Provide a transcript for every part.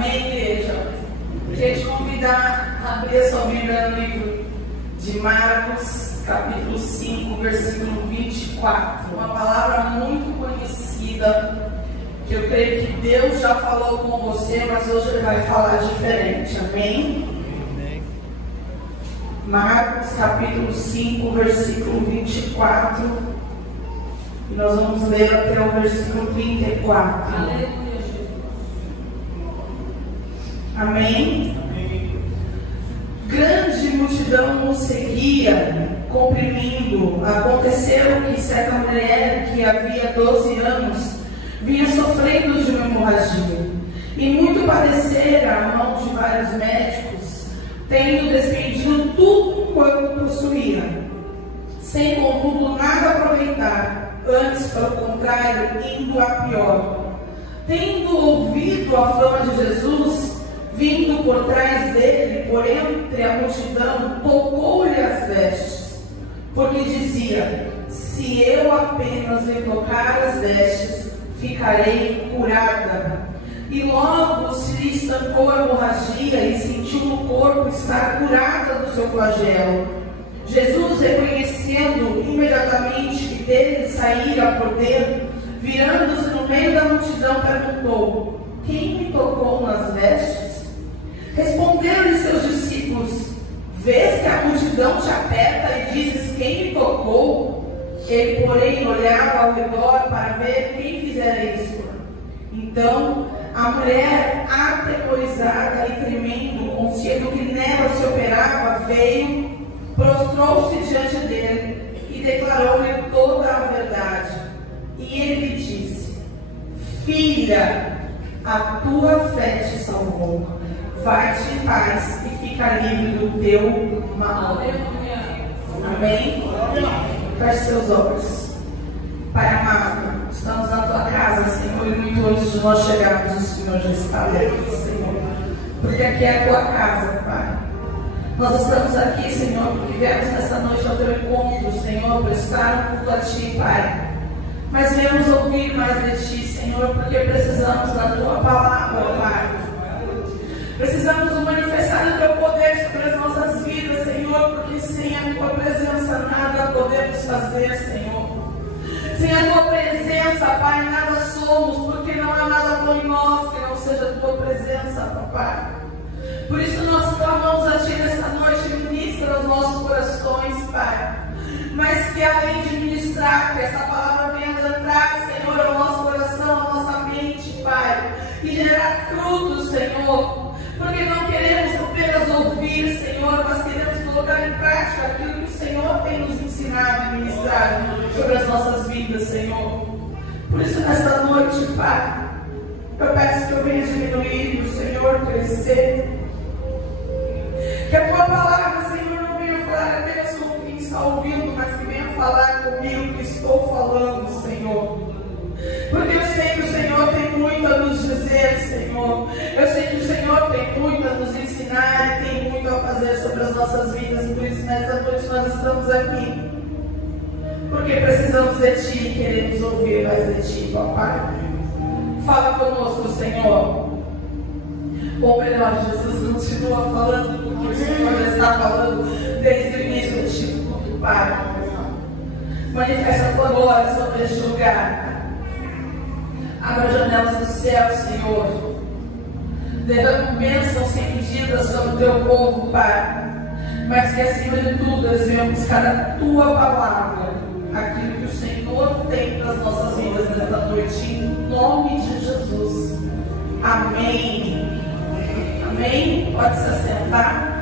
Amém, igreja? Queria te convidar a abrir a sua Bíblia no livro de Marcos, capítulo 5, versículo 24. Uma palavra muito conhecida, que eu creio que Deus já falou com você, mas hoje Ele vai falar diferente. Amém? Amém. Marcos, capítulo 5, versículo 24. E nós vamos ler até o versículo 34. Aleluia. Amém? Amém. Grande multidão o seguia, comprimindo. Aconteceu que certa mulher que havia 12 anos vinha sofrendo de uma hemorragia, e muito padecera à mão de vários médicos, tendo despendido tudo quanto possuía, sem contudo nada aproveitar, antes pelo contrário, indo a pior. Tendo ouvido a fama de Jesus, vindo por trás dele, por entre a multidão, tocou-lhe as vestes, porque dizia: se eu apenas lhe tocar as vestes, ficarei curada. E logo se lhe estancou a hemorragia e sentiu no corpo estar curada do seu flagelo. Jesus, reconhecendo imediatamente que dele saíra poder, virando-se no meio da multidão, perguntou: quem me tocou nas vestes? Responderam-lhe seus discípulos: vês que a multidão te aperta e dizes: quem me tocou? Ele, porém, olhava ao redor para ver quem fizera isso. Então a mulher, aterrorizada e tremendo, consciente que nela se operava, veio, prostrou-se diante dele e declarou-lhe toda a verdade. E ele lhe disse: filha, a tua fé te salvou. Vai-te em paz e fica livre do teu mal. Amém? Feche seus olhos. Pai amado, estamos na tua casa, Senhor, e muito antes de nós chegarmos, o Senhor já está aqui, Senhor. Porque aqui é a tua casa, Pai. Nós estamos aqui, Senhor, porque viemos nessa noite ao teu encontro, Senhor, prestar um culto a ti, Pai. Mas viemos ouvir mais de ti, Senhor, porque precisamos da tua palavra, Pai. Precisamos manifestar o teu poder sobre as nossas vidas, Senhor, porque sem a tua presença nada podemos fazer, Senhor. Sem a tua presença, Pai, nada somos, porque não há nada bom em nós que não seja a tua presença, Papai. Por isso nós clamamos a ti nesta noite, ministra os nossos corações, Pai. Mas que além de ministrar, que essa palavra venha entrar, Senhor, ao nosso coração, à nossa mente, Pai, e gerar frutos, Senhor. Porque não queremos apenas ouvir, Senhor, mas queremos colocar em prática aquilo que o Senhor tem nos ensinado e ministrado sobre as nossas vidas, Senhor. Por isso, nesta noite, Pai, eu peço que eu venha diminuir e o Senhor crescer. Que a tua palavra, Senhor, não venha falar apenas com quem está ouvindo, mas que venha falar comigo que estou falando, Senhor. Porque eu sei que o Senhor tem muito a nos dizer, Senhor. Eu sei que o Senhor tem muito a nos ensinar e tem muito a fazer sobre as nossas vidas. Por isso, nessa noite, nós estamos aqui. Porque precisamos de Ti e queremos ouvir mais de Ti, Papai. Fala conosco, Senhor. Ou melhor, Jesus continua falando, porque o Senhor já está falando desde o início deste culto, Pai. Manifesta a tua glória sobre este lugar. Abra as janelas do céu, Senhor. Derrama bênçãos sem medida sobre o teu povo, Pai. Mas que acima de tudo nós venhamos buscar a tua palavra, aquilo que o Senhor tem para as nossas vidas nesta noite, em nome de Jesus. Amém. Amém. Pode se assentar.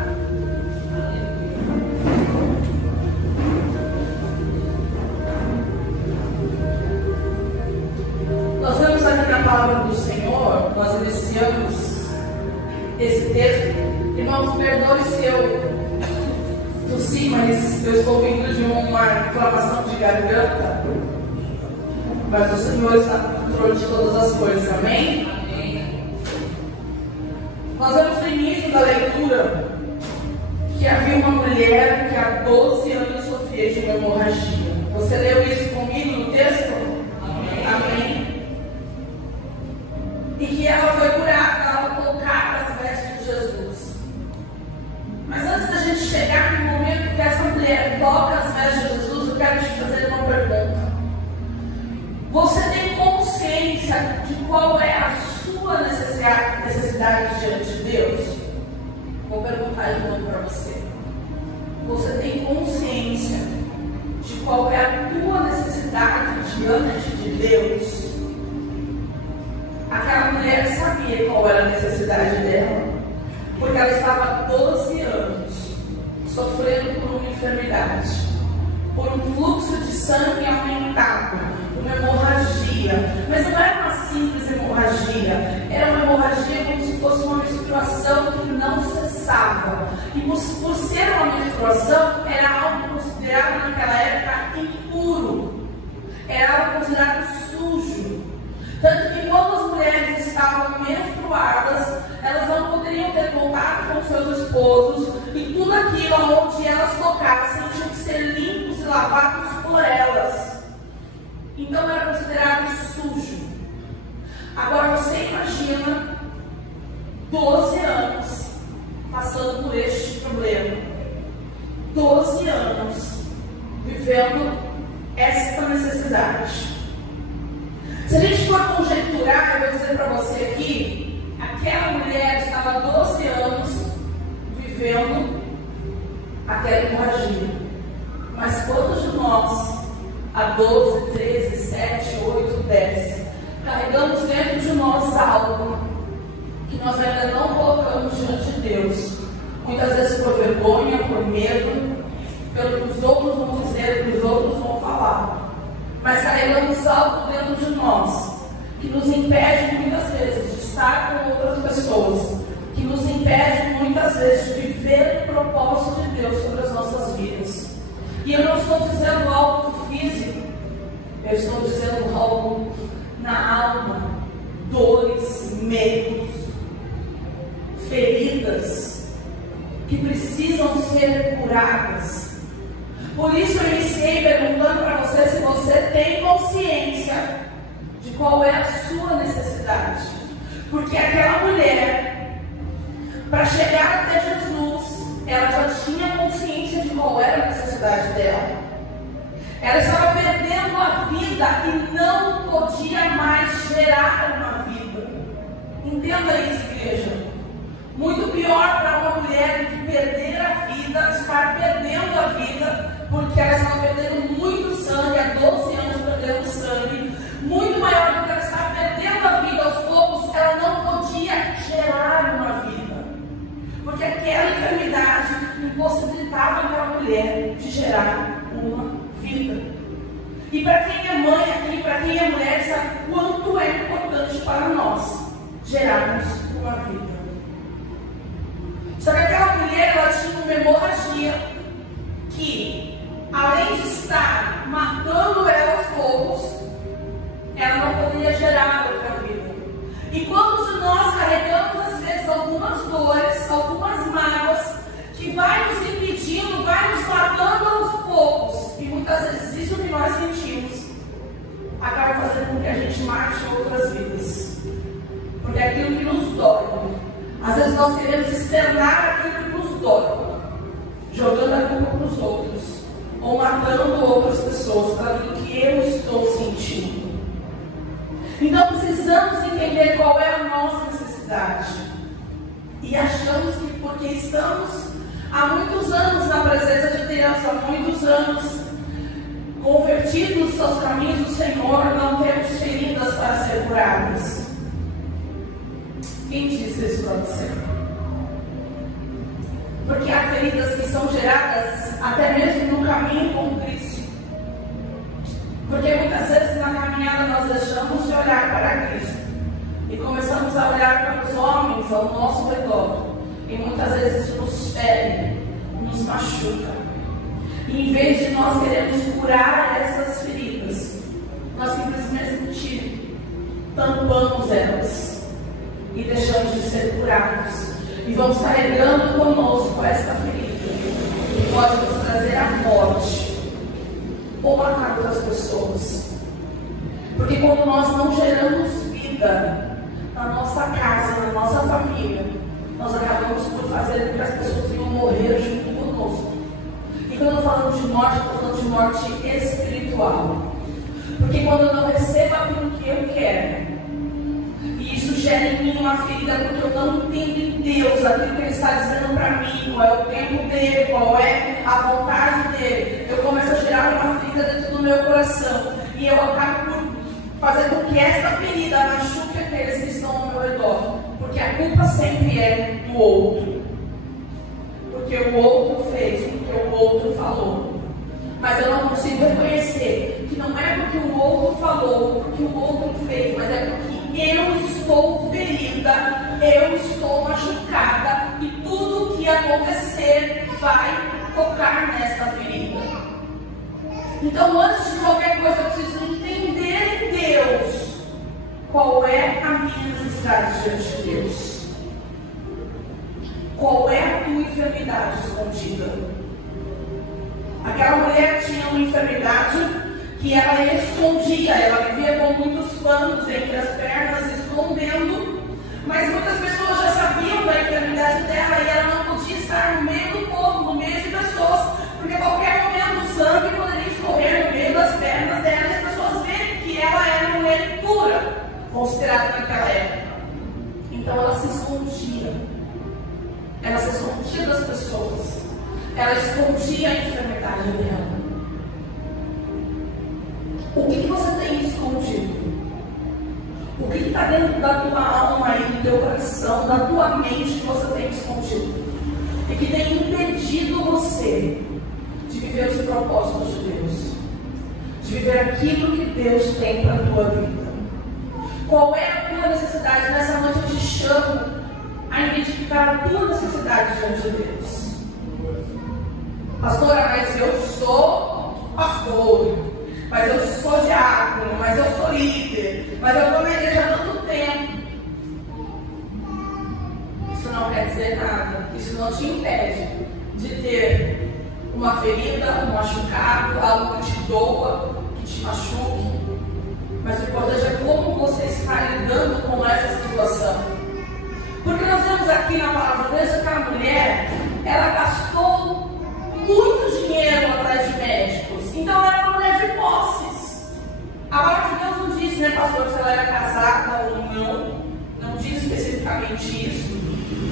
Nós vemos aqui na palavra do Senhor, nós iniciamos esse texto. Irmãos, perdoe se eu tossi, mas eu estou vindo de uma inflamação de garganta. Mas o Senhor está no controle de todas as coisas, amém? Amém. Nós vemos no início da leitura que havia uma mulher que há 12 anos sofria de uma hemorragia. Você leu isso comigo no texto? Amém. Amém. E que ela foi curada, ela foi tocada necessidade diante de Deus? Vou perguntar de novo para você. Você tem consciência de qual é a tua necessidade diante de Deus? Aquela mulher sabia qual era a necessidade dela, porque ela estava há 12 anos sofrendo por uma enfermidade, por um fluxo de sangue aumentado, uma hemorragia. Mas não era uma simples hemorragia, era uma hemorragia como se fosse uma menstruação que não cessava. E por ser uma menstruação, era algo considerado naquela época impuro, era algo considerado sujo. Tanto que quando as mulheres estavam menstruadas, elas não poderiam ter contato com seus esposos, e tudo aquilo onde elas tocassem tinham que ser limpos e lavados por elas. Então era considerado sujo. Agora você imagina 12 anos passando por este problema, 12 anos vivendo esta necessidade. Se a gente for conjecturar, eu vou dizer para você aqui, aquela mulher estava 12 anos vivendo aquela hemorragia. Mas quantos de nós, há 12, 13, 7, 8, 10, carregamos dentro de nós algo que nós ainda não colocamos diante de Deus? Muitas vezes por vergonha, por medo, pelo que os outros vão dizer, o que os outros vão falar. Mas carregamos algo dentro de nós que nos impede muitas vezes de estar com outras pessoas, que nos impede muitas vezes de viver o propósito de Deus sobre as nossas vidas. E eu não estou dizendo algo físico, eu estou dizendo algo na alma, dores, medos, feridas que precisam ser curadas. Por isso eu iniciei perguntando para você se você tem consciência de qual é a sua necessidade. Porque aquela mulher, para chegar até Jesus, ela já tinha consciência de qual era a necessidade dela. Ela estava perdendo a vida e não podia mais gerar uma vida. Entenda isso, igreja. Muito pior para uma mulher do que perder a vida, estar perdendo a vida, porque ela estava perdendo muito sangue, há 12 anos perdendo sangue, muito maior do que ela estava perdendo a vida aos poucos, ela não podia gerar uma vida, porque aquela enfermidade impossibilitava aquela mulher de gerar uma vida. E para quem é mãe aqui, para quem é mulher, sabe quanto é importante para nós gerarmos uma vida. Só que aquela mulher, ela tinha uma hemorragia que, além de estar matando ela aos poucos, ela não poderia gerar outra vida. E quantos de nós carregamos às vezes algumas dores, algumas mágoas, que vai nos impedindo, vai nos matando aos poucos, e muitas vezes isso que nós sentimos acaba fazendo com que a gente mate outras vidas, porque é aquilo que nos dói. Às vezes nós queremos externar aquilo que nos dói, jogando a culpa para os outros, ou matando outras pessoas para aquilo que eu estou sentindo. Então precisamos entender qual é a nossa necessidade. E achamos que porque estamos há muitos anos na presença de Deus, há muitos anos convertidos aos caminhos do Senhor, não temos feridas para ser curadas. Quem disse isso para você? Porque há feridas que são geradas até mesmo no caminho com Cristo. Porque muitas vezes na caminhada nós deixamos de olhar para Cristo e começamos a olhar para os homens ao nosso redor. E muitas vezes isso nos fere, nos machuca. E em vez de nós queremos curar essas feridas, nós simplesmente tampamos elas e deixamos de ser curados, e vamos carregando conosco esta ferida, que pode nos trazer a morte ou matar outras pessoas. Porque quando nós não geramos vida na nossa casa, na nossa família, nós acabamos por fazer com que as pessoas venham morrer junto conosco. E quando eu falo de morte, eu estou falando de morte espiritual. Porque quando eu não recebo aquilo que eu quero, e isso gera em mim uma uma ferida porque eu não entendo em Deus aquilo que Ele está dizendo para mim, qual é o tempo dele, qual é a vontade dele. Eu começo a gerar uma ferida dentro do meu coração e eu acabo por fazer com que essa ferida machuque aqueles que estão ao meu redor, porque a culpa sempre é do outro, porque o outro fez, porque o outro falou. Mas eu não consigo reconhecer que não é porque o outro falou, porque o outro fez, mas é porque eu estou ferida, eu estou machucada e tudo que acontecer vai tocar nessa ferida. Então, antes de qualquer coisa, eu preciso entender em Deus qual é a minha necessidade diante de Deus. Qual é a tua enfermidade escondida? Aquela mulher tinha uma enfermidade que ela escondia, ela vivia com muitos panos entre as pernas, escondendo, mas muitas pessoas já sabiam da enfermidade dela e ela não podia estar no meio do povo, no meio de pessoas, porque a qualquer momento o sangue poderia escorrer no meio das pernas dela e as pessoas verem que ela era uma mulher impura, considerada naquela época. Então ela se escondia das pessoas, ela escondia a enfermidade dela. O que você tem escondido? O que está dentro da tua alma e do teu coração, da tua mente que você tem escondido? E que tem impedido você de viver os propósitos de Deus, de viver aquilo que Deus tem para a tua vida. Qual é a tua necessidade? Nessa noite eu te chamo a identificar a tua necessidade diante de Deus. Pastora, mas eu sou pastor, mas eu sou diácono, mas eu sou líder, mas eu estou na igreja há tanto tempo. Isso não quer dizer nada. Isso não te impede de ter uma ferida, um machucado, algo que te doa, que te machuque. Mas o importante é como você está lidando com essa situação. Porque nós vemos aqui na palavra de Deus que aquela mulher, ela gastou muito dinheiro atrás de médicos. Então ela era uma mulher de posses. A palavra de Deus não diz, né, pastor, se ela era casada ou não. Não diz especificamente isso.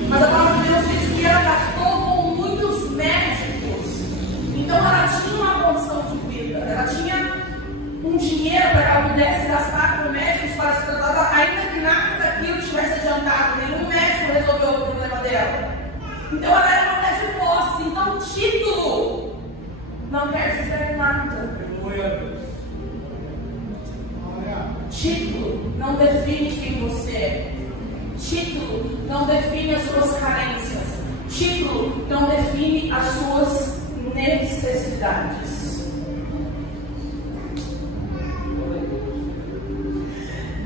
Mas a palavra de Deus diz que ela gastou com muitos médicos. Então ela tinha uma condição de vida. Ela tinha um dinheiro para que ela pudesse gastar com médicos para se tratar, ainda que nada daquilo tivesse adiantado. Nenhum médico resolveu o problema dela. Então ela era uma mulher de posse. Então título não quer dizer nada. Título não define quem você é. Título não define as suas carências. Título não define as suas necessidades.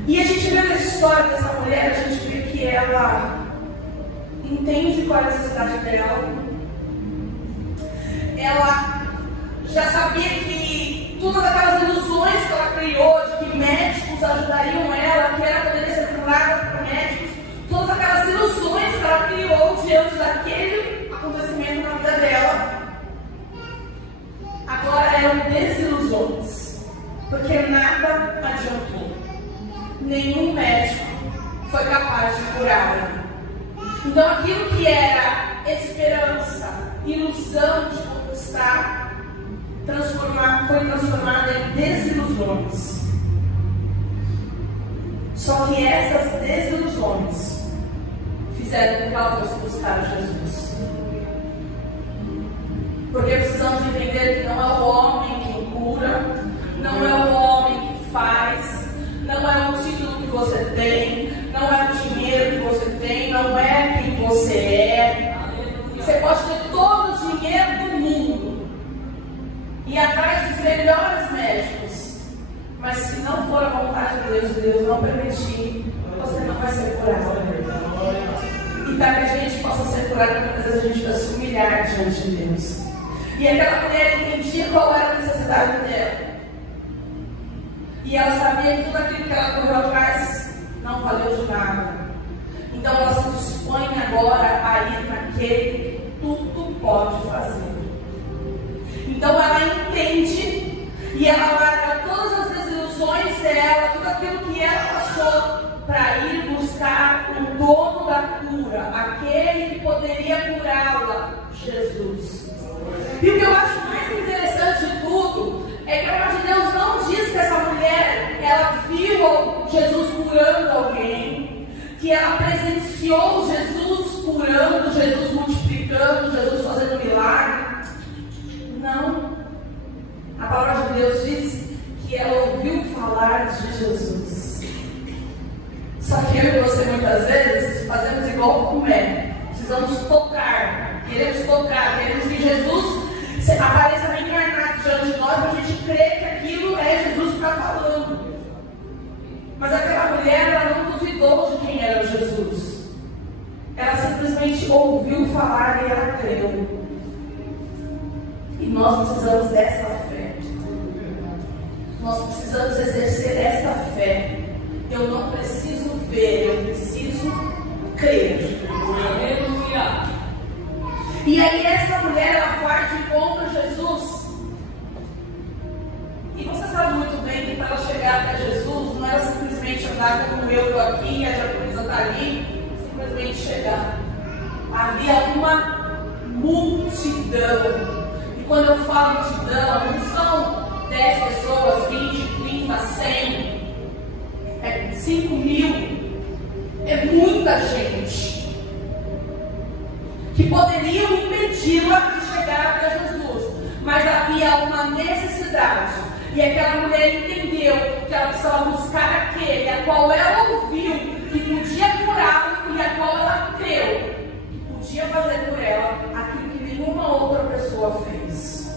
E a gente vê na história dessa mulher, a gente vê que ela entende qual é a necessidade dela. Ela já sabia que todas aquelas ilusões que ela criou, de que médicos ajudariam ela, que ela poderia ser curada por médicos, todas aquelas ilusões que ela criou diante daquele acontecimento na vida dela, agora eram desilusões, porque nada adiantou. Nenhum médico foi capaz de curá-la. Então aquilo que era esperança, ilusão de conquistar, foi transformado em desilusões. Só que essas desilusões fizeram com que ela fosse buscar Jesus. Porque precisamos entender que não é o homem que cura, não é o homem que faz, não é o título que você tem, não é o dinheiro que você tem, não é quem você é. Você pode ter todo o dinheiro do mundo e ir atrás dos melhores médicos, mas se não for a vontade de Deus não permitir, você não vai ser curado. E para que a gente possa ser curado, muitas vezes a gente vai se humilhar diante de Deus. E aquela mulher entendia qual era a necessidade dela. E ela sabia que tudo aquilo que ela correu atrás não valeu de nada. Então ela se dispõe agora a ir naquele que tudo pode fazer. Então ela entende e ela larga todas as desilusões dela, tudo aquilo que ela passou. para ir buscar o dono da cura, aquele que poderia curá-la, Jesus. E o que eu acho mais interessante de tudo é que a palavra de Deus não diz que essa mulher, ela viu Jesus curando alguém, que ela presenciou Jesus curando, Jesus multiplicando, Jesus fazendo milagre. Não. A palavra de Deus diz que ela ouviu falar de Jesus. Só que eu e você muitas vezes fazemos igual com Mé. Precisamos tocar, queremos que Jesus apareça reencarnado diante de nós, para a gente crer que aquilo é Jesus que está falando. Mas aquela mulher, ela não duvidou de quem era Jesus. Ela simplesmente ouviu falar e ela creu. E nós precisamos dessa fé. Nós precisamos exercer essa fé. Eu não preciso ver, eu preciso crer. Aleluia. E aí essa mulher, ela vai de encontro a Jesus. E você sabe muito bem que para ela chegar até Jesus, não era simplesmente andar como eu estou aqui e a japonesa está ali, simplesmente chegar. Havia uma multidão. E quando eu falo multidão, não são 10 pessoas, 20, 30, 100, é 5 mil. É muita gente que poderiam impedi-la de chegar até Jesus, mas havia uma necessidade, e aquela mulher entendeu que ela precisava buscar aquele a qual ela ouviu que podia curá-lo e a qual ela creu que podia fazer por ela aquilo que nenhuma outra pessoa fez.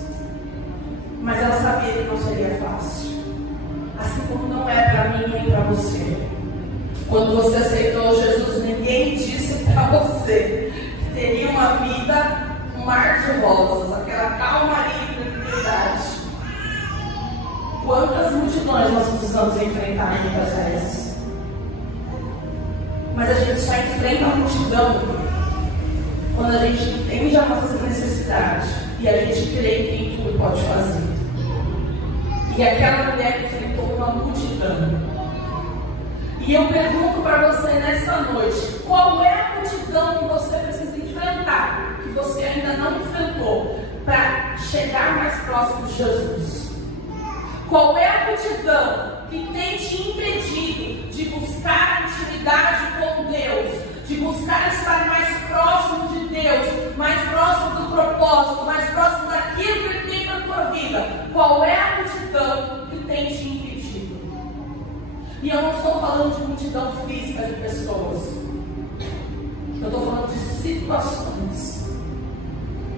Mas ela sabia que não seria fácil, assim como não é para mim nem para você. Quando você aceitou Jesus, ninguém disse para você que teria uma vida, um mar de rosas, aquela calmaria e tranquilidade. Quantas multidões nós precisamos enfrentar muitas vezes? Mas a gente só enfrenta a multidão quando a gente entende a nossa necessidade e a gente crê em quem tudo pode fazer. E aquela mulher enfrentou uma multidão. E eu pergunto para você nessa noite, qual é a multidão que você precisa enfrentar, que você ainda não enfrentou, para chegar mais próximo de Jesus? Qual é a multidão que tem te impedido de buscar intimidade com Deus, de buscar estar mais próximo de Deus, mais próximo do propósito, mais próximo daquilo que Ele tem para a tua vida? Qual é a multidão que tem te impedido? E eu não estou falando de multidão física de pessoas. Eu estou falando de situações.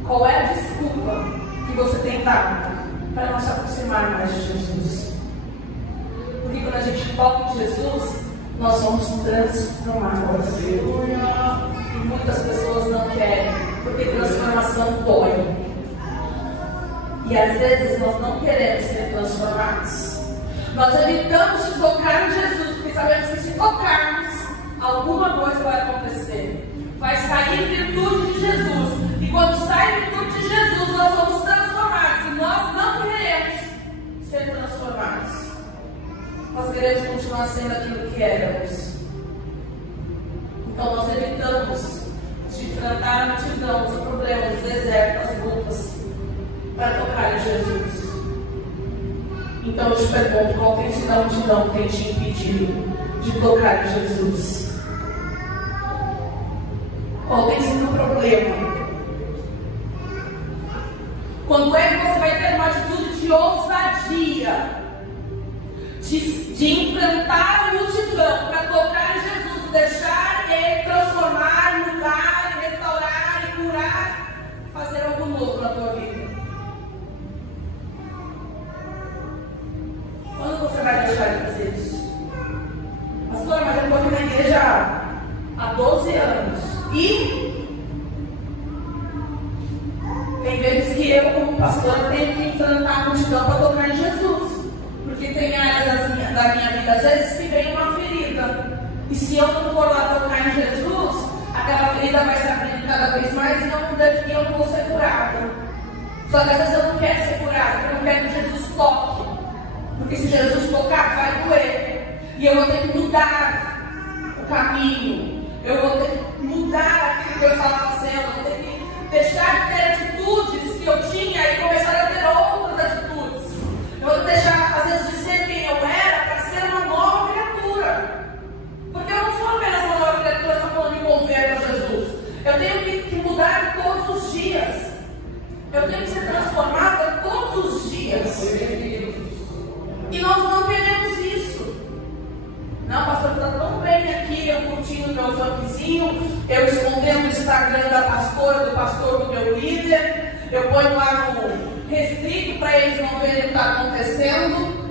Qual é a desculpa que você tem dado para não se aproximar mais de Jesus? Porque quando a gente toca em Jesus, nós somos transformados. E muitas pessoas não querem, porque transformação dói. E às vezes nós não queremos ser transformados. Nós evitamos de tocar em Jesus, porque sabemos que se tocarmos, alguma coisa vai acontecer. Vai sair virtude de Jesus. E quando sai virtude de Jesus, nós somos transformados. E nós não queremos ser transformados. Nós queremos continuar sendo aquilo que éramos. Então nós evitamos de enfrentar a multidão, os problemas, os desertos, as lutas, para tocar em Jesus. Então eu te pergunto, qual tem sido a multidão que tem te impedido de tocar em Jesus? Qual tem sido o problema? Quando é que você vai ter uma atitude de ousadia, de enfrentar a multidão para tocar em Jesus, deixar Ele transformar, mudar, restaurar e curar, fazer algo novo na tua vida? Quando você vai deixar de fazer isso? Pastora, mas eu estou aqui na igreja há 12 anos. E tem vezes que eu, como pastora, tenho que enfrentar a multidão para tocar em Jesus. Porque tem áreas da minha vida, às vezes, que vem uma ferida. E se eu não for lá tocar em Jesus, aquela ferida vai se abrindo cada vez mais e eu não vou ser curada. Só que às vezes eu não quero ser curada, porque eu não quero que Jesus toque. Porque se Jesus tocar, vai doer. E eu vou ter que mudar. caminho, eu vou ter que mudar aquilo que eu estava fazendo, eu vou ter que deixar de ter atitudes que eu tinha e começar a ter outras atitudes. Eu vou deixar, às vezes, de ser quem eu era para ser uma nova criatura. Porque eu não sou apenas uma nova criatura, estou falando de converter a Jesus. Eu tenho que mudar todos os dias. Eu tenho que ser transformada todos os dias. E nós não queremos isso. Não, pastor, está tão bem aqui, eu curtindo meu funkzinho, eu escondendo o Instagram da pastora, do pastor, do meu líder, eu ponho lá no restrito para eles não verem o que está acontecendo.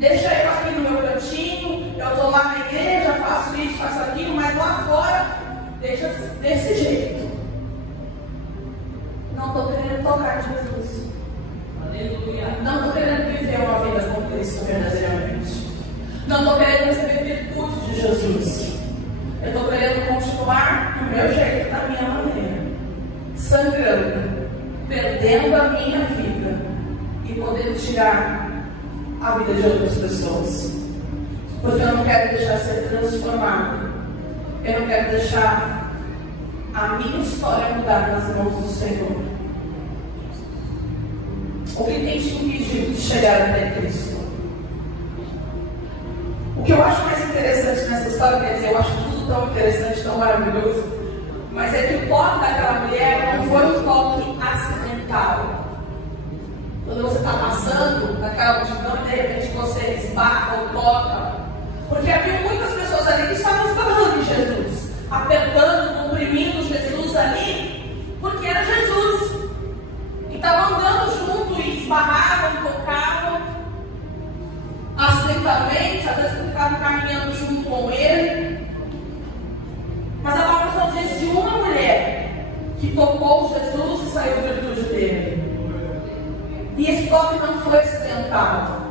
Deixa eu aqui no meu cantinho, eu estou lá na igreja, faço isso, faço aquilo, mas lá fora, deixa desse jeito. Não estou querendo tocar Jesus. Aleluia. Não estou querendo viver uma vida com Cristo verdadeiramente. Não estou querendo receber virtude de Jesus. Eu estou querendo continuar do meu jeito, da minha maneira, sangrando, perdendo a minha vida e podendo tirar a vida de outras pessoas. Porque eu não quero deixar ser transformado. Eu não quero deixar a minha história mudar nas mãos do Senhor. O que tem te impedido de chegar até Cristo? O que eu acho mais interessante nessa história, quer dizer, eu acho tudo tão interessante, tão maravilhoso, mas é que o toque daquela mulher não foi um toque acidental. Quando você está passando naquela multidão e de repente você esbarra ou toca, porque havia muitas pessoas ali que estavam esbarrando em Jesus, apertando, comprimindo Jesus ali, porque era Jesus. E estavam andando junto e esbarravam, tocavam acidentalmente, às vezes ficavam caminhando junto com ele. Mas a palavra só diz de uma mulher que tocou Jesus e saiu virtude dele. E esse toque não foi acidental.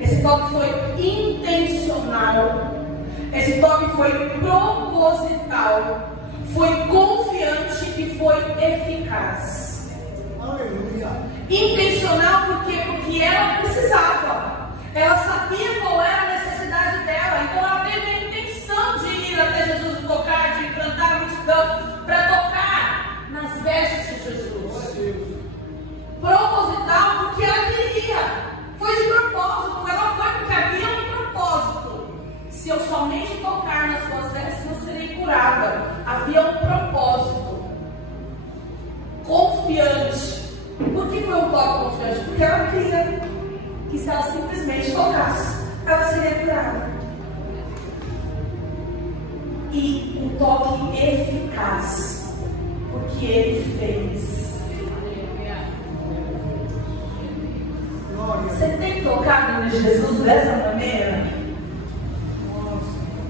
Esse toque foi intencional. Esse toque foi proposital. Foi confiante e foi eficaz. Aleluia. Intencional porque ela precisava. Ela sabia qual era a necessidade dela. Então ela teve a intenção de ir até Jesus, de tocar, de enfrentar a multidão, para tocar nas vestes de Jesus. Proposital porque ela queria. Foi de propósito. Ela foi porque havia um propósito. Se eu somente tocar nas suas vestes, eu serei curada. Havia um propósito. Confiante. Por que foi um toque confiante? Porque ela queria que se ela simplesmente tocasse, ela seria curada. E um toque eficaz, porque ele fez. Você tem tocado em Jesus dessa maneira?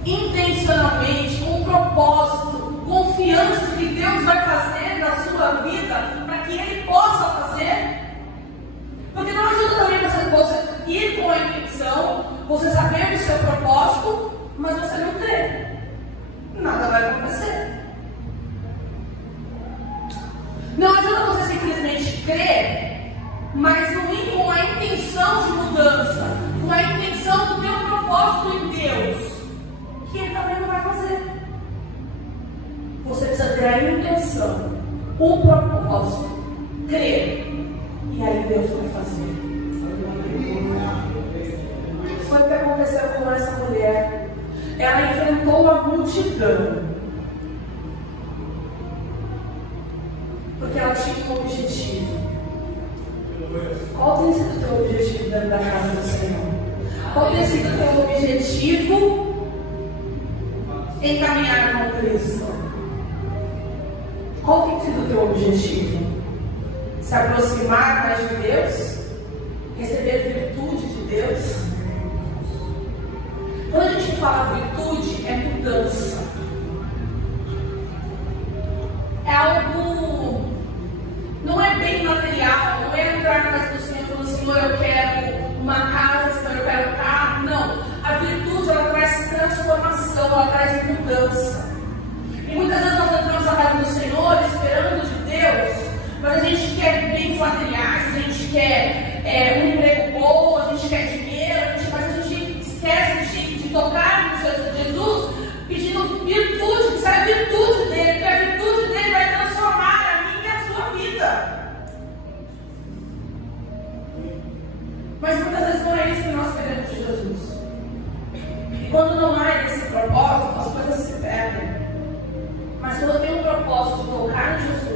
Intencionalmente, com um propósito, confiante de que Deus vai fazer na sua vida, para que Ele possa fazer. Porque não ajuda também você ir com a intenção, você saber do seu propósito, mas você não crer. Nada vai acontecer. Não ajuda você simplesmente crer, mas não ir com a intenção de mudança, com a intenção do teu propósito em Deus, que Ele também não vai fazer. Você precisa ter a intenção, o propósito, crer, e aí Deus vai fazer. Foi o que aconteceu com essa mulher. Ela enfrentou a multidão, porque ela tinha um objetivo. Qual tem sido o teu objetivo dentro da casa do Senhor? Qual tem sido o teu objetivo em caminhar com Cristo? Qual tem sido o teu objetivo? Se aproximar mais de Deus? Receber virtude de Deus? Quando a gente fala virtude, é mudança. É algo, não é bem material, não é entrar na casa do Senhor e falar, Senhor, eu quero uma casa, Senhor, eu quero um carro. Não, a virtude, ela traz transformação, ela traz mudança. E muitas vezes nós entramos na casa do Senhor esperando de Deus, mas a gente quer bens materiais, a gente quer um emprego bom, a gente quer dinheiro, mas a gente esquece de tocar no Jesus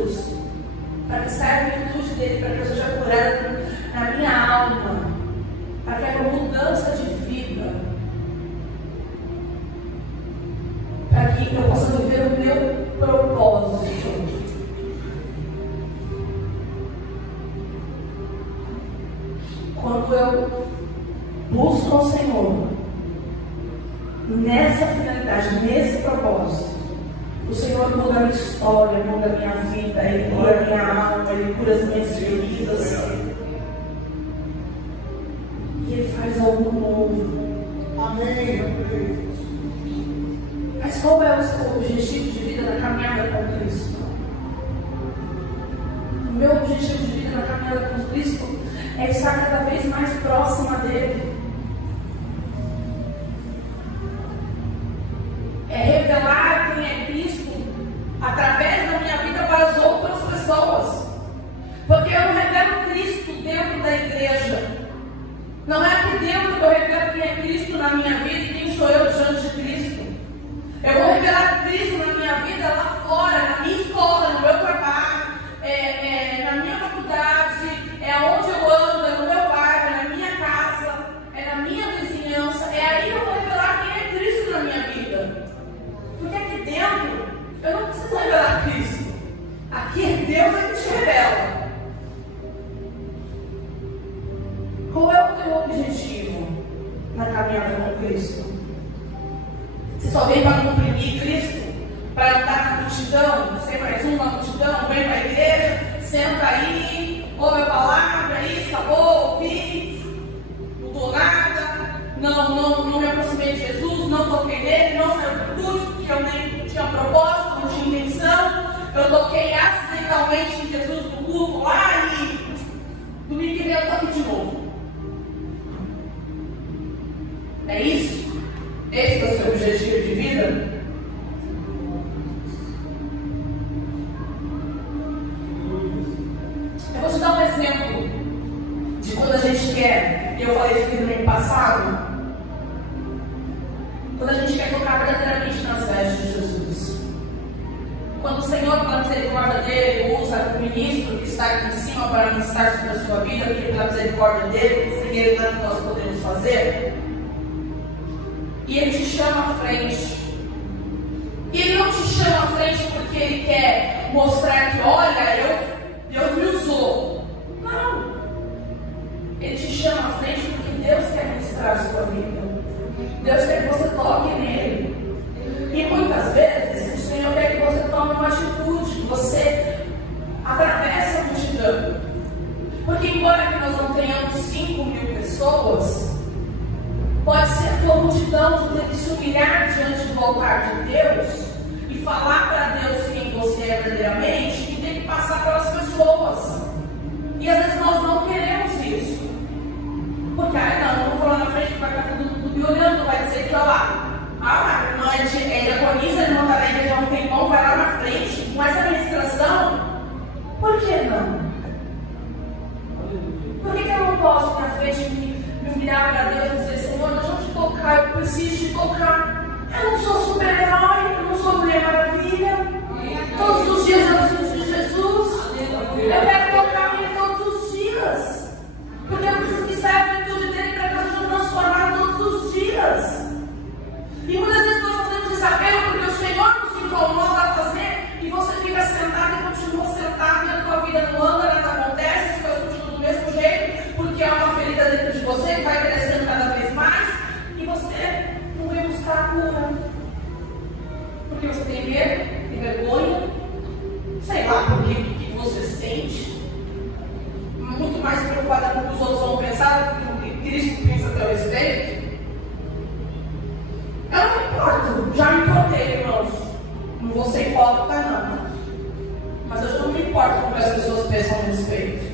Jesus, para que saia a virtude dele, para que eu seja curada na minha alma, para que haja mudança de vida, para que eu possa viver o meu propósito. Quando eu busco ao Senhor nessa finalidade, nesse propósito, o Senhor muda a minha história, muda a minha vida, Ele cura a minha alma, Ele cura as minhas feridas. E Ele faz algo novo. Amém. Mas qual é o seu objetivo de vida na caminhada com Cristo? O meu objetivo de vida na caminhada com Cristo é estar cada vez mais próxima dEle. É revelar quem é Cristo através da minha vida para as outras pessoas. Porque eu não revelo Cristo dentro da igreja. Não é aqui dentro que eu revelo quem é Cristo na minha vida e quem sou eu diante de Cristo. Eu vou revelar Cristo na minha vida lá fora, na minha escola, no meu trabalho, na minha faculdade, onde eu ando, é no meu bairro, é na minha casa, é na minha vizinhança. É aí que eu vou revelar quem é Cristo na minha vida. Porque aqui dentro, eu não preciso revelar Cristo. Aqui é Deus que te revela. Qual é o teu objetivo na caminhada com Cristo? Você só vem para comprimir Cristo? Para andar na multidão? Ser mais um na multidão? Vem para a igreja, senta aí, ouve a palavra, isso, acabou, ouvi, não dou nada, não me aproximei de Jesus, não toquei nele, não saiu virtude, porque eu nem tinha propósito, não tinha intenção, eu toquei acidentalmente em Jesus no culto lá e domingo que vem eu tô aqui de novo. É isso? Esse é o seu objetivo de vida? Eu vou te dar um exemplo de quando a gente quer, e eu falei isso aqui no ano passado, quando a gente quer tocar verdadeiramente nas vestes de Jesus. Quando o Senhor, pela misericórdia dele, usa o ministro que está aqui em cima para ministrar sobre a sua vida, que pela misericórdia dele, sem ele nada que nós podemos fazer, e ele te chama à frente. E ele não te chama à frente porque ele quer mostrar que, olha, Deus me usou. Não. Ele te chama à frente porque Deus quer ministrar a sua vida. Deus quer que você toque nele. E muitas vezes o Senhor quer que você tome uma atitude, que você atravesse a multidão. Porque embora que nós não tenhamos 5.000 pessoas, pode ser a tua multidão que tem que se humilhar diante do altar de Deus e falar para Deus quem você é verdadeiramente, e tem que passar pelas pessoas. E às vezes nós não queremos isso. Porque, não vou falar na frente, vai ficar tudo me olhando, vai dizer que, ó lá, a irmã é diaconisa, a irmã está na igreja há um tempão, vai lá na frente, com essa ministração. Por que não? Por que eu não posso ir na frente me humilhar para Deus e dizer, Senhor, deixa eu te tocar, eu preciso te tocar. Eu não sou super-herói, eu não sou Mulher Maravilha. Todos os dias eu preciso de Jesus. Eu quero tocar nele todos os dias. Porque eu preciso que saia a virtude dele para que eu seja transformada todos os dias. E muitas vezes nós fazemos isso apenas porque o Senhor nos incomoda a fazer e você fica sentado e continua sentado e a tua vida não anda, nada acontece, as coisas continuam do mesmo jeito, porque há uma ferida dentro de você que vai crescendo cada vez mais e você não vem buscar a cura. Porque você tem medo, tem vergonha, sei lá por que você sente, muito mais preocupada com o que os outros vão pensar do que o que Cristo pensa a teu respeito. Eu não me importo, já me importei, irmãos. Não vou ser hipócrita, não. Mas eu não me importo com o que as pessoas pensam a respeito.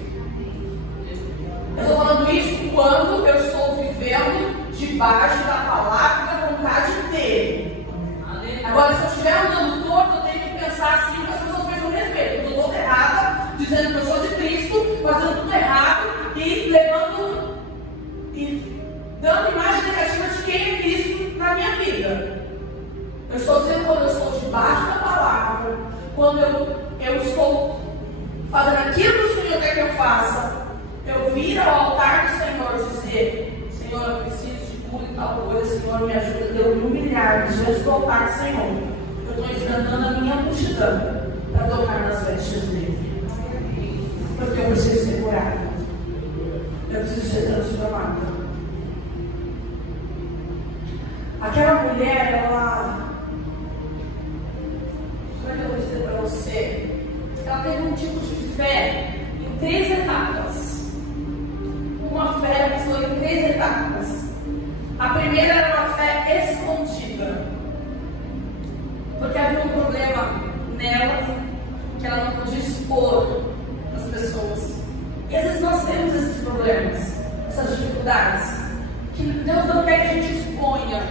Eu estou falando isso quando eu estou vivendo debaixo da palavra e da vontade dele. Agora, se eu estiver andando torto, eu tenho que pensar assim que as pessoas pensam a respeito. Eu estou toda errada, dizendo que eu sou de Cristo, fazendo tudo errado e levando e dando imagem negativa de quem é Cristo na minha vida. Eu estou dizendo quando eu estou debaixo da palavra, quando eu estou fazendo aquilo que o Senhor quer que eu faça, eu vir ao altar do Senhor e dizer: Senhor, eu preciso de cura e tal coisa, Senhor, me ajuda, eu me humilhar diante do altar do Senhor. Eu estou enfrentando a minha multidão para tocar nas vestes dele, porque eu preciso ser curada, eu preciso ser transformada. Aquela mulher, ela, como é que eu vou dizer para você? Ela teve um tipo de fé em 3 etapas. Uma fé que foi em 3 etapas. A primeira era uma fé escondida, porque havia um problema nela que ela não podia expor às pessoas. E às vezes nós temos esses problemas, essas dificuldades, que Deus não quer que a gente exponha,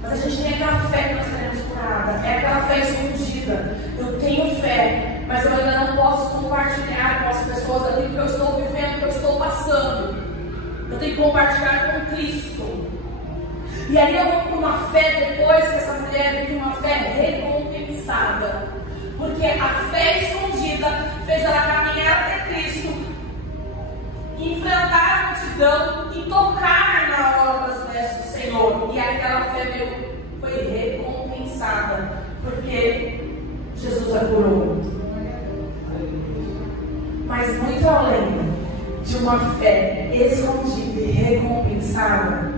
mas a gente tem aquela fé que nós queremos curada, é aquela fé escondida. Eu tenho fé, mas eu ainda não posso compartilhar com as pessoas aquilo que eu estou vivendo, que eu estou passando. Eu tenho que compartilhar com Cristo. E aí eu vou para uma fé depois que essa mulher vive uma fé recompensada, porque a fé escondida fez ela caminhar até Cristo, enfrentar a multidão e tocar na hora das vestes do Senhor. E aquela fé foi recompensada, porque Jesus a curou. Mas muito além de uma fé escondida e recompensada,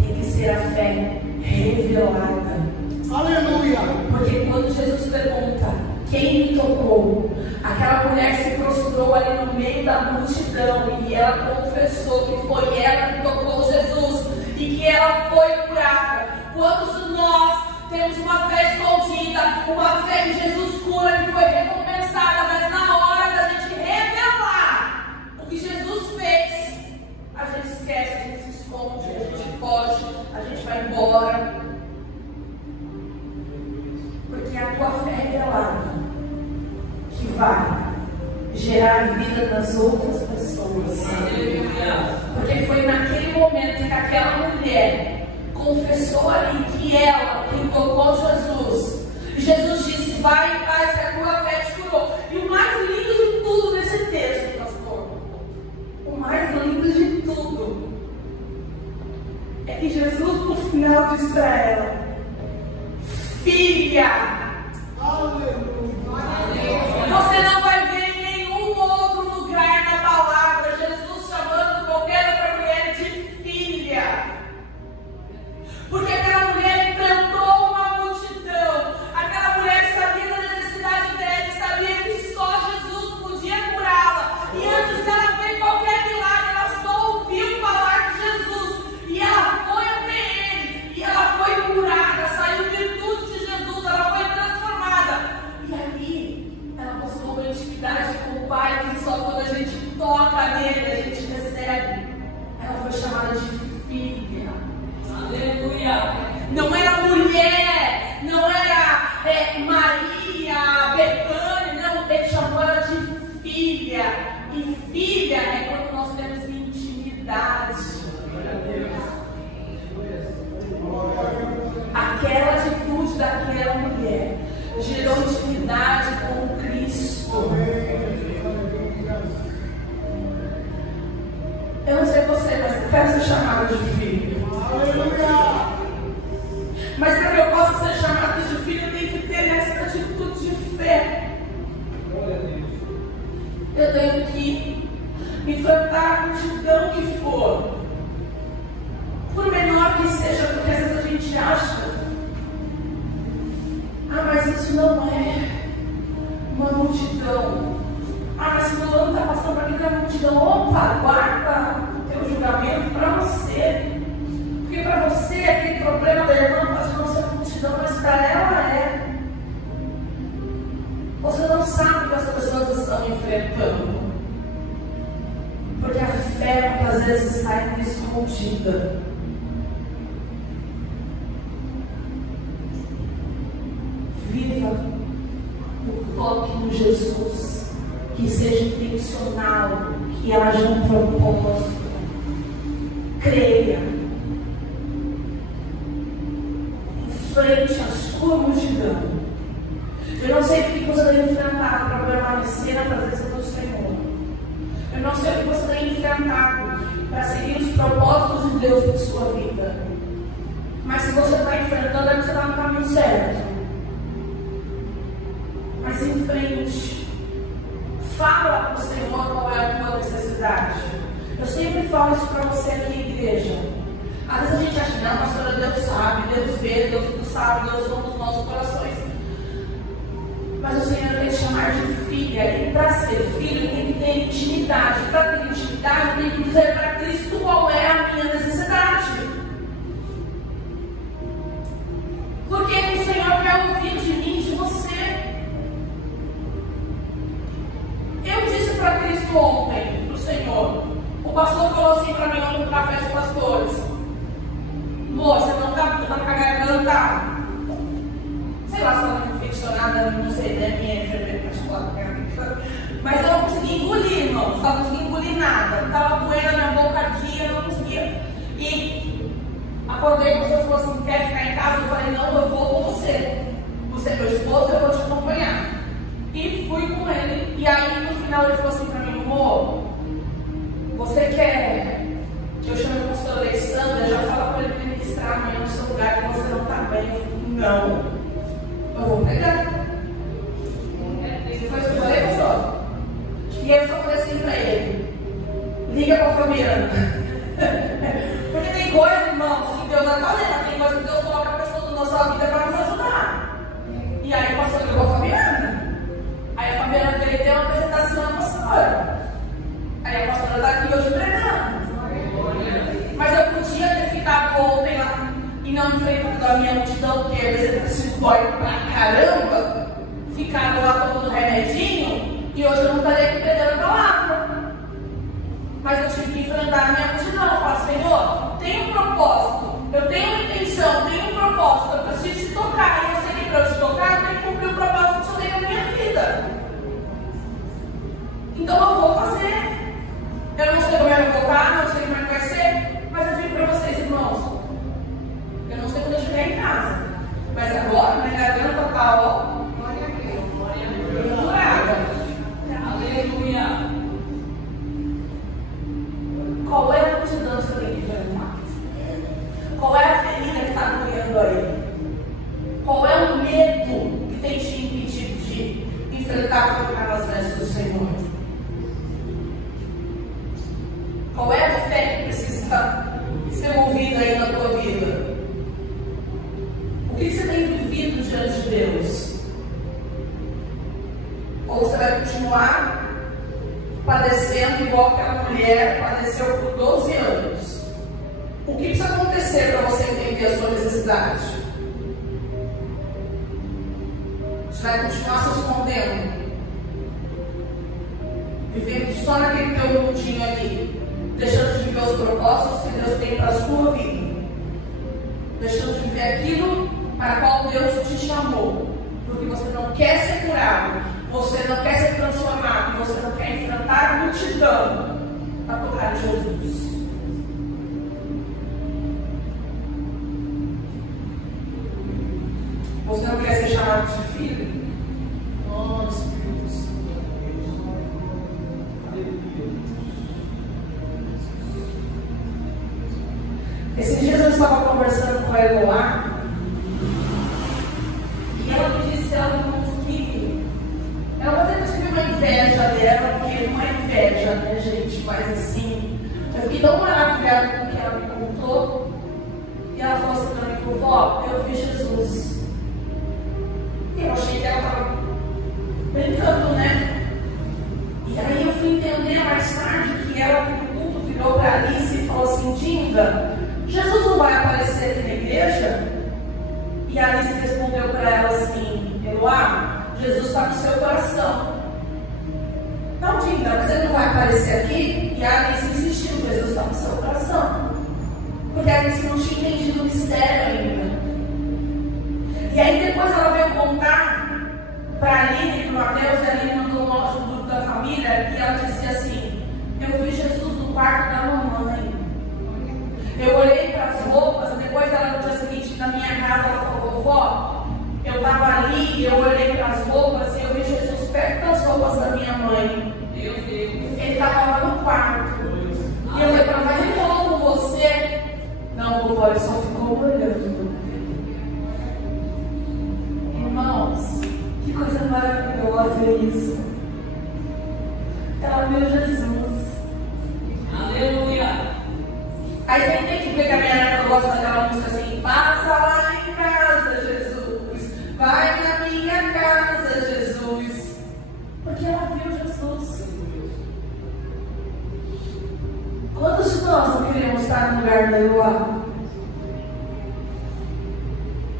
tem que ser a fé revelada. Aleluia! Porque quando Jesus pergunta: quem me tocou? Aquela mulher se prostrou ali no meio da multidão e ela confessou que foi ela que tocou Jesus e que ela foi curada. Quantos de nós temos uma fé escondida, uma fé que Jesus cura, que foi recompensada, mas na hora da gente revelar o que Jesus fez, a gente esquece, a gente se esconde, a gente foge, a gente vai embora? Porque a tua fé revelada que vai gerar vida nas outras pessoas. Porque foi naquele momento que aquela mulher confessou ali que ela quem tocou Jesus. E Jesus disse: vai em paz, que a tua fé te curou. E o mais lindo de tudo nesse texto, pastor, o mais lindo de tudo, é que Jesus no final disse para ela: filha, você não vai ver em nenhum outro lugar na palavra Jesus chamando qualquer outra mulher de filha. Porque aquela mulher enfrentou uma multidão. Aquela mulher sabia da necessidade dela e sabia que só Jesus podia curá-la. E antes dela ver qualquer milagre, ela só ouviu falar de Jesus. E ela foi até ele. E ela foi curada. Saiu virtude de Jesus. Ela foi transformada. E ali ela mostrou uma intimidade com o Pai que só quando a gente toca nele a gente recebe. Ela foi chamada de filha. Aleluia. Não era mulher, não era Maria, Betânia, não, ele chamou ela de filha. E filha é quando nós temos intimidade. Aquela atitude daquela mulher gerou intimidade com Cristo. Eu não sei você, mas eu quero ser chamada de filho. Mas para que eu possa ser chamada de filho, eu tenho que ter essa atitude de fé. Eu tenho que enfrentar a multidão que for, por menor que seja, porque às vezes a gente acha: mas isso não é uma multidão. Mas se o fulano está passando por aqui com a multidão, opa, guarda o teu julgamento para você. Porque para você aquele problema da irmã pode não ser multidão, mas para ela é. Você não sabe o que as pessoas estão enfrentando. Porque a fé muitas vezes está escondida. Viva o toque no Jesus, que seja intencional, que haja um propósito. Creia. Enfrente a sua multidão. Eu não sei o que você tem enfrentado para permanecer na presença do Senhor. Eu não sei o que você tem enfrentado para seguir os propósitos de Deus na sua vida. Mas se você está enfrentando, é que você está no caminho certo. Mas em frente. Fala para o Senhor qual é a tua necessidade. Eu sempre falo isso para você aqui, igreja. Às vezes a gente acha que não, pastora, Deus sabe, Deus vê, Deus tudo sabe, Deus sonda os nossos corações. Mas o Senhor quer te chamar de filha. E para ser filho tem que ter intimidade. Para ter intimidade tem que dizer para Cristo qual é a minha necessidade. Porque o Senhor quer ouvir de mim, de você. Eu disse para Cristo ontem, para o Senhor. O pastor falou assim para mim ontem no café de pastores. Moça, você não está com a garganta. Sei lá se ela não é infeccionada, não sei, né? Minha enfermeira particular. Mas eu não consegui engolir, irmão. Não consegui engolir nada. Estava doendo a minha boca aqui, eu não conseguia. E acordei com o senhor, falou assim: quer ficar em casa? Eu falei: não, eu vou com você. Você é meu esposo, eu vou te acompanhar. E fui com ele. E aí no final ele falou assim para mim: amor, você quer que eu chame o pastor Alexandre? Já fala para ele ministrar amanhã no seu lugar que você não está bem. Eu falei: não. Eu vou pegar. Isso foi o que eu falei, pastor. E aí eu só falei assim pra ele: liga pra Fabiana. Porque tem coisa, irmãos, que Deus vai fazer. Tem coisa que Deus coloca a pessoa na nossa vida para nos ajudar. E aí o pastor ligou a Fabiana. Aí a Fabiana veio e deu uma apresentação na pastora. Aí a pastora está aqui hoje pregando. Mas eu podia ter ficado ontem lá e não enfrentado a minha multidão, porque às vezes eu preciso dói pra caramba, ficado lá tomando remedinho, e hoje eu não estaria aqui perdendo a palavra. Mas eu tive que enfrentar a minha multidão. Eu falo: Senhor, tem um propósito, eu tenho uma intenção, tenho um propósito, eu preciso te tocar, e eu sei que para eu te tocar, eu tenho que cumprir o propósito que o Senhor tem na minha vida. Então eu vou fazer. Eu não sei como é que eu vou voltar, não sei como é que vai ser, mas eu digo para vocês, irmãos, eu não sei quando eu chegar em casa, mas agora minha garganta está, ó, curada. Aleluia. Qual é a multidão que eu tenho que enfrentar? Qual é a ferida que está doendo aí? Qual é o medo que tem te impedido de enfrentar o tocar nas vestes do Senhor? Qual é a fé que precisa ser movida aí na tua vida? O que você tem vivido diante de Deus? Ou você vai continuar padecendo igual aquela mulher padeceu por 12 anos? O que precisa acontecer para você entender a sua necessidade? Você vai continuar se escondendo, vivendo só naquele teu mundinho ali, deixando de viver os propósitos que Deus tem para a sua vida, deixando de viver aquilo para qual Deus te chamou, porque você não quer ser curado, você não quer ser transformado, você não quer enfrentar a multidão para tocar em Jesus. Você não quer ser chamado de filho? Oh, Espírito Santo. Esses dias eu estava conversando com a Eloá e ela me disse que ela até tive uma inveja dela, porque não é inveja, né, gente? Mas assim, eu fiquei tão maravilhada com o que ela me contou. E ela falou assim para mim: vó, eu vi Jesus. E eu achei que ela estava brincando, né? E aí eu fui entender mais tarde que ela, no culto, virou para Alice e falou assim: Dinda, Jesus não vai aparecer aqui na igreja? E a Alice respondeu para ela assim: Eloá, Jesus está no seu coração. Não, Dinda, mas ele não vai aparecer aqui? E a Alice insistiu: Jesus está no seu coração. Porque a Alice não tinha entendido o mistério ainda. E aí depois ela veio contar para a Aline e para o Mateus, e a Aline mandou um áudio do grupo da família, e ela dizia assim: eu vi Jesus no quarto da mamãe. Eu olhei para as roupas, depois ela no dia seguinte na minha casa, ela falou: vovó, eu estava ali e eu olhei para as as roupas da minha mãe. Meu Deus. Ele estava lá no quarto. E eu falei para ela, mas ele falou com você? Não, vovó, ele só ficou olhando. Irmãos, que coisa maravilhosa é isso. Ela viu Jesus. Aleluia. Aí tem que ver que a minha neta gosta daquela música assim: passa lá em casa, Jesus. Vai na minha casa, Jesus. Porque ela viu Jesus. Quantos de nós não queríamos estar no lugar do Eloá?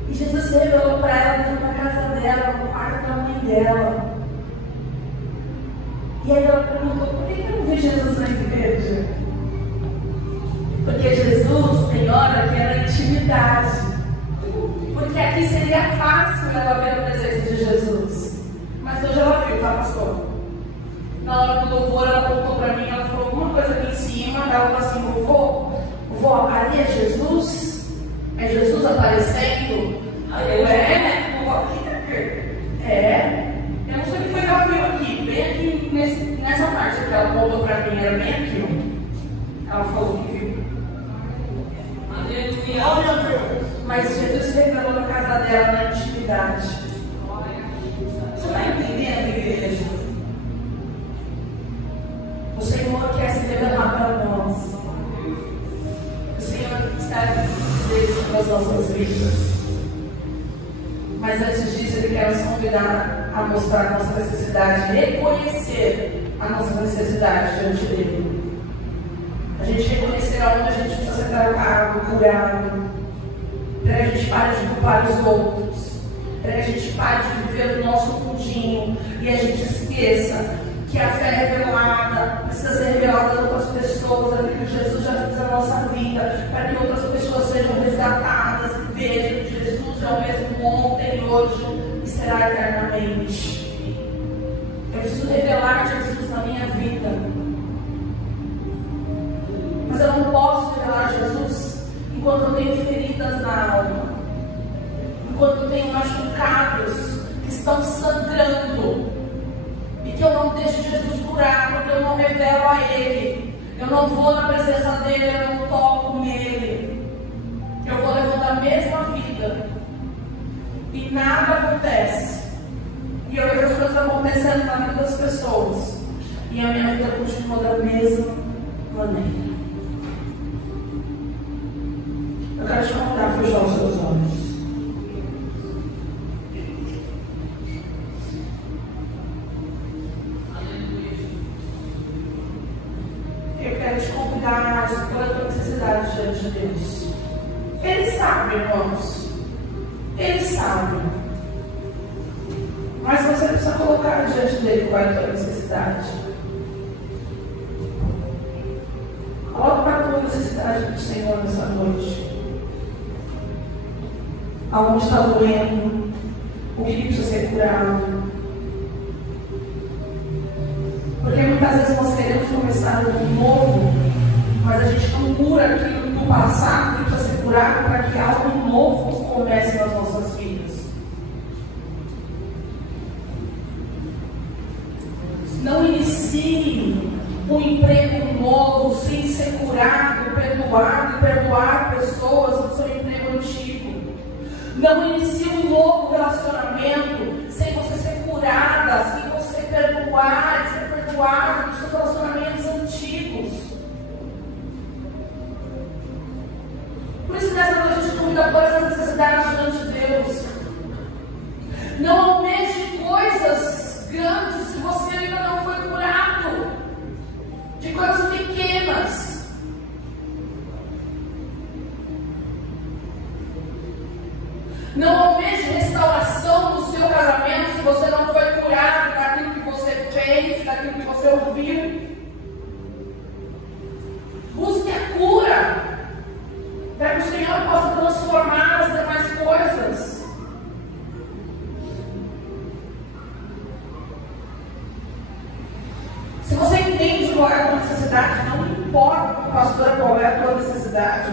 E Jesus se revelou para ela dentro da casa dela, no quarto da mãe dela. E aí ela perguntou: por que eu não vi Jesus na igreja? Porque Jesus tem hora que era intimidade. Porque aqui seria fácil ela ver a presença de Jesus. Mas hoje ela viu, tá, pastor? Na hora do louvor, ela apontou para mim, ela falou alguma coisa aqui em cima. Ela falou assim: vovó, ali é Jesus? É Jesus aparecendo? Aí eu, vovó, eu não sei o que foi que ela viu aqui. Bem aqui, nessa parte que ela apontou para mim, era bem aqui, ó. Ela falou que viu. Aleluia. Mas Jesus se revelou na casa dela, na intimidade. Você está entendendo, igreja? O Senhor quer se revelar para nós. O Senhor está dentro das nossas vidas. Mas antes disso, Ele quer nos convidar a mostrar a nossa necessidade, reconhecer a nossa necessidade diante dEle. A gente reconhecer aonde a gente precisa ser tratado, curado, para que a gente pare de culpar os outros, para que a gente pare de viver o nosso mundinho e a gente esqueça que a fé revelada precisa ser revelada a outras pessoas, aquilo que Jesus já fez na nossa vida, para que outras pessoas sejam resgatadas e vejam que Jesus é o mesmo ontem, hoje e será eternamente. Eu preciso revelar Jesus na minha vida. Mas eu não posso revelar Jesus enquanto eu tenho feridas na alma, enquanto eu tenho machucados que estão sangrando e que eu não deixo Jesus curar, porque eu não revelo a Ele, eu não vou na presença dEle, eu não toco nele, eu vou levando a mesma vida e nada acontece, e eu vejo as coisas acontecendo na vida das pessoas e a minha vida continua da mesma maneira. Eu quero te convidar a fechar os seus olhos. Eu quero te convidar a expor a tua necessidade diante de Deus. Ele sabe, irmãos. Ele sabe. Mas você precisa colocar diante dele qual é a tua necessidade. Coloca a tua necessidade do Senhor nessa noite. Aonde está doendo, o que precisa ser curado. Porque muitas vezes nós queremos começar algo novo, mas a gente não cura aquilo do passado que precisa ser curado para que algo novo comece nas nossas vidas. Não inicie um emprego novo sem ser curado, perdoado e perdoar pessoas do seu emprego antigo. Não inicie um novo relacionamento sem você ser curada, sem você perdoar, ser perdoado dos seus relacionamentos antigos. Por isso, nessa noite, a gente convida todas as necessidades diante de Deus. Não almeje coisas grandes se você ainda não foi curado, de coisas pequenas. Não almeje restauração no seu casamento se você não foi curado daquilo que você fez, daquilo que você ouviu. Busque a cura, para que o Senhor possa transformar as demais coisas. Se você entende qual é a tua necessidade, não importa, pastora, qual é a tua necessidade.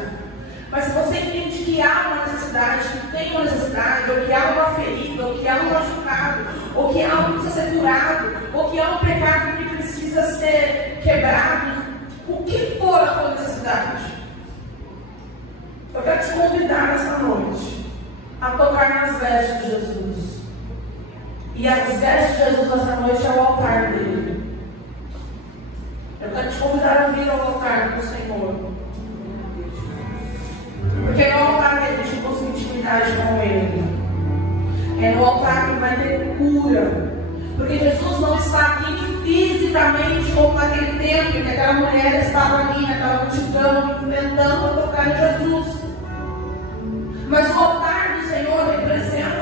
Mas se você entende que há uma necessidade, que tem uma necessidade, ou que há uma ferida, ou que há um machucado, ou que há algo que precisa ser curado, ou que há um pecado que precisa ser quebrado, o que for a tua necessidade, eu quero te convidar nessa noite a tocar nas vestes de Jesus. E as vestes de Jesus nessa noite é o altar dele. Eu quero te convidar a vir ao altar do Senhor. Porque no altar que a gente consegue intimidade com Ele. É no altar que vai ter cura. Porque Jesus não está aqui fisicamente como naquele tempo em que aquela mulher estava ali, naquela multidão, tentando tocar em Jesus. Mas o altar do Senhor representa